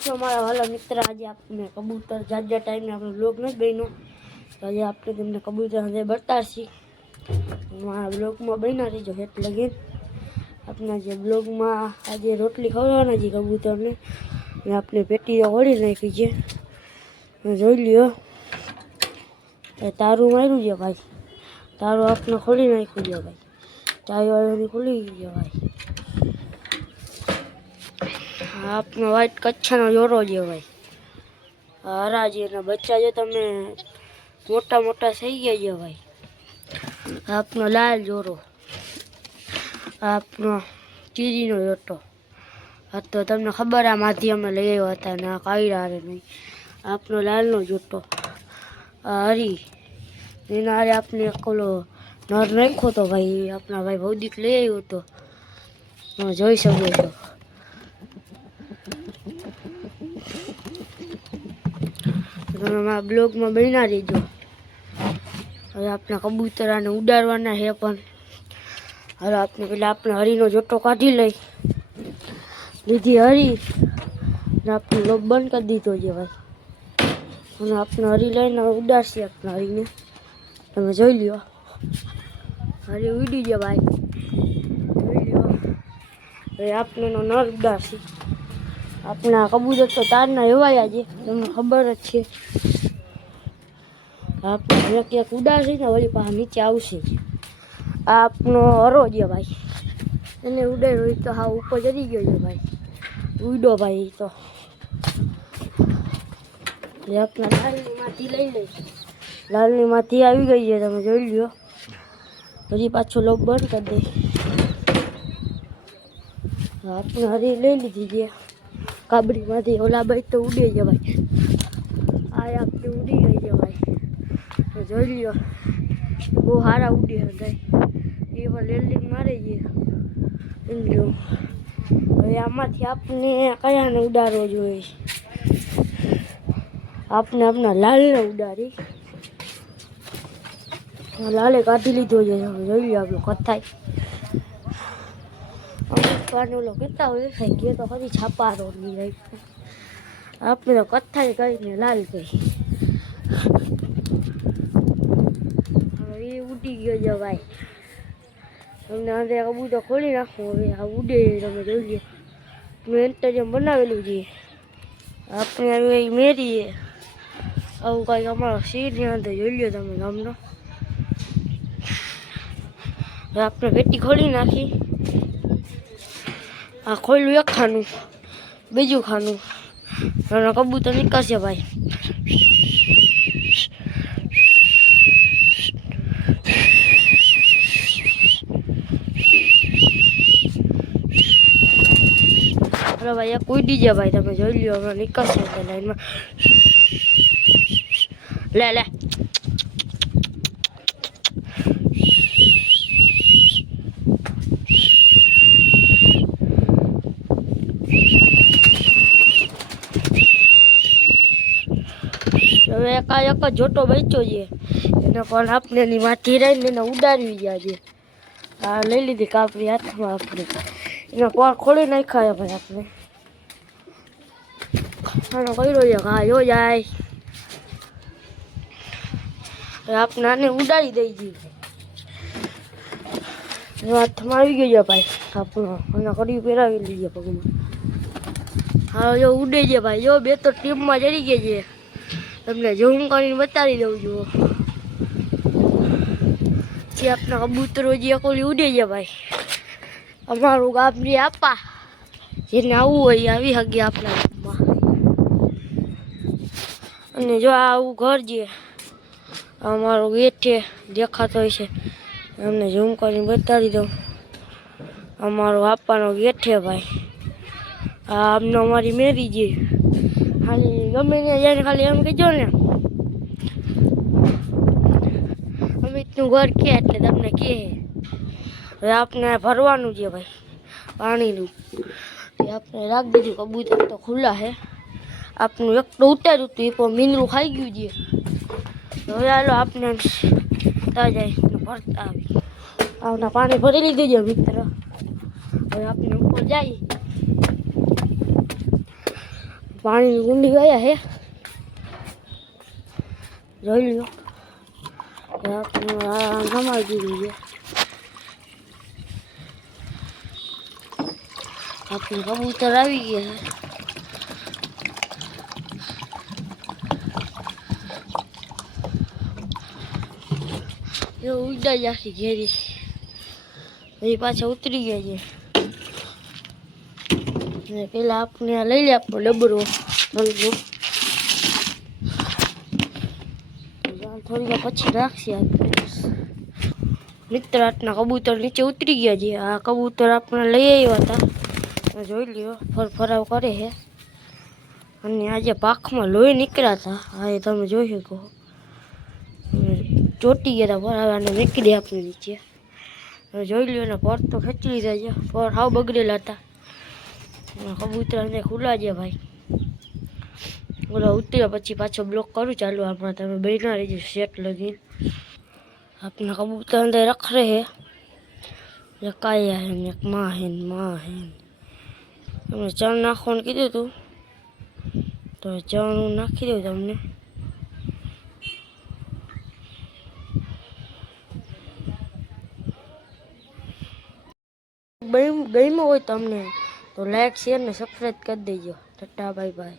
तो हमारा वाला मित्र आज आपने कबूतर ज्यादा टाइम में अपने ब्लॉग नहीं बनो तो आज आपने तुमने कबूतर हमें बताशी हमारा ब्लॉग में बना रही जो हेत लगे अपना जो ब्लॉग में आज रोटली खवड़वाना जी कबूतर ने आपने पेटी ओढ़ी नाखी है जो लियो तारू मारू जो भाई तारू आपने खोली नाखू जो भाई चाय वालों खोली गई भाई आपने व्हाइट कच्छा नो जोरो जो भाई हराजी ना बच्चा जो तमे मोटा मोटा થઈ ગયા जो भाई आपनो लाल जोरो आपनो चीरी नो जोटो आ तो तमने खबर आ माध्यम में लई આવ્યો હતા ને કાયરા રે નહીં आपनो लाल नो जोटो हरी એના રે આપને કોલો નર નાખ્યો તો ભાઈ આપના ભાઈ ભૌદિક લઈ આવ્યો તો જોઈ શકો છો તમે બ્લોગ માં બના રહેજો હવે આપના કબૂતરાને ઉડાડવાના છે પણ હવે આપણે પેલા આપણે હરીનો જોટો કાઢી લઈ લીધી હરી ને આપણે લોક બંધ કરી દીધો છે ભાઈ અને આપણે હરી લઈને ઉડાડશે આપણે હરીને તમે જોઈ લ્યો હરી ઉડી છે ભાઈ જોઈ લ્યો હવે આપણે નો નર ઉડાડશે अपना कबूतर तो तारना हेवाया जे तमने खबर ज छे आपने एक उड़ाशे ने वળી पाछा नीचे आवशे आ आपनो हरो जे भाई એને ઉડાડ્યો હોય તો હા ઉપર ચડી ગયો છે ભાઈ ઉડ્યો ભાઈ તો એ આપના લાલની માથી લઈ લે લાલની માથી આવી ગઈ છે તમે જોઈ લ્યો હજી પાછો લોક બંધ કરી દે આપણે હરી લઈ લીધી છે काबड़ी माथी ओला भाई तो उड़ी गया भाई आया आपने उड़ी गई है भाई तो जो लियो वो हारा उड़ी है भाई ये वो लेलिंग मारे ये इन लो હવે આમાંથી આપને કયાને ઉડાડવો જોઈએ આપને આપના લાલને ઉડાડી લાલે કાઢી લીધો છે જોઈ લ્યો આપણો કથાઈ पानो लोग कितना हो गया ये तो कभी छापा रो नहीं रही आपने तो कत्था ही कहीं लाल गई ये उड़ी गयो जो भाई हमने आधे कबूतर खोली नाखो હવે આ ઉડે તમે જોઈ લ્યો મેં તો જેમ બનાવેલું છે આપણે આવી મેરી આવું કંઈક અમારો સીર ની અંદર જોઈ લ્યો તમે ગામનો આપણે પેટી ખોલી નાખી आ खोलू एक खानू बीजू खानू कबूतर निकलશે भाई अरे भाई कोई डीजे भाई तब जो लियो हमें निकलશે लाइन में ले ले હવે એક જોટો બચ્યો છે એને પણ આપણે ની માથી રહીને એને ઉડાડવી ગયા છે આ લઈ લીધી કાપડી હાથમાં આપણે એનો પર ખોલી નાખ્યા ભાઈ આપણે આનો કર્યો છે ઘા જો જાય આપણે આને ઉડાડી દઈ છીએ હાથમાં આવી ગયો છે ભાઈ આપણો અને કડી પહેરાવી લીધી પગમાં હા જો ઉડે છે ભાઈ જો બે તો ટીમમાં ચડી ગઈ છે તમને ઝૂમ કરીને બતાવી દઉં છું જે આપણા કબૂતરો જે કોલી ઉડે છે ભાઈ અમારું ગામની આપા જેને આવવું હોય આવી શકે આપણા ગામમાં અને જો આવું ઘર છે અમારું ગેટ છે દેખાતો હોય છે અમને ઝૂમ કરીને બતાવી દઉં અમારો આપાનો ગેટ છે ભાઈ આ આમનો અમારી મેરી છે ખાલી ગમે ને જાય ખાલી એમ કહેજો ને અમિતનું ઘર કે એટલે તમને કહે હવે આપણે ભરવાનું છે ભાઈ પાણીનું આપણે રાખી દીધું કબૂતર તો ખુલ્લા છે આપનું એક તો ઉતાર્યું હતું એ પણ મીંદરું ખાઈ ગયું છે હવે હાલો આપણે જાય ભરતા આવી આવના પાણી ભરી લીધું છે મિત્ર હવે આપણે ઉપર જઈએ પાણીની કુંડી ગયા હે, જોઈ લો. આપણે આ જમાઈ દીધું છે. આપણે કબૂતર આવી ગયા છે. એ ઉડા જ આખી ઘેરી એ પાછા ઉતરી ગયા છે. ને પેલા આપણે આ લઈ લે આપણો ડબરો થોડી વાર પછી રાખશે આપણે. મિત્ર આટના કબૂતર નીચે ઉતરી ગયા છે. આ કબૂતર આપણે લઈ આવ્યા હતા, જોઈ લ્યો ફરફરાવ કરે છે. અને આજે પાખમાં લોહી નીકળ્યા હતા, હા એ તમે જોઈ શકો. ચોટી ગયા હતા પર, અને નીકળી આપણે નીચે જોઈ લ્યો. ને પર તો ખેંચી લીધા છે, પર હાવ બગડેલા હતા. કબૂતર અંદર ખુલ્લા છે ભાઈ. બોલો ઉતર્યા પછી પાછો બ્લોક કરું ચાલુ આપણા, તમે બેના રહેજો સેટ લગી. આપણા કબૂતર અંદર રખડે હે, એક કાયા હે ને એક માં હે ને માં હે. તમને ચણ નાખવાનું કીધું હતું તો ચણ હું નાખી દઉં તમને. ગમ્યું હોય તમને તો લાઈક શેર ને સબસ્ક્રાઈબ કરી દેજો. Tata bye bye.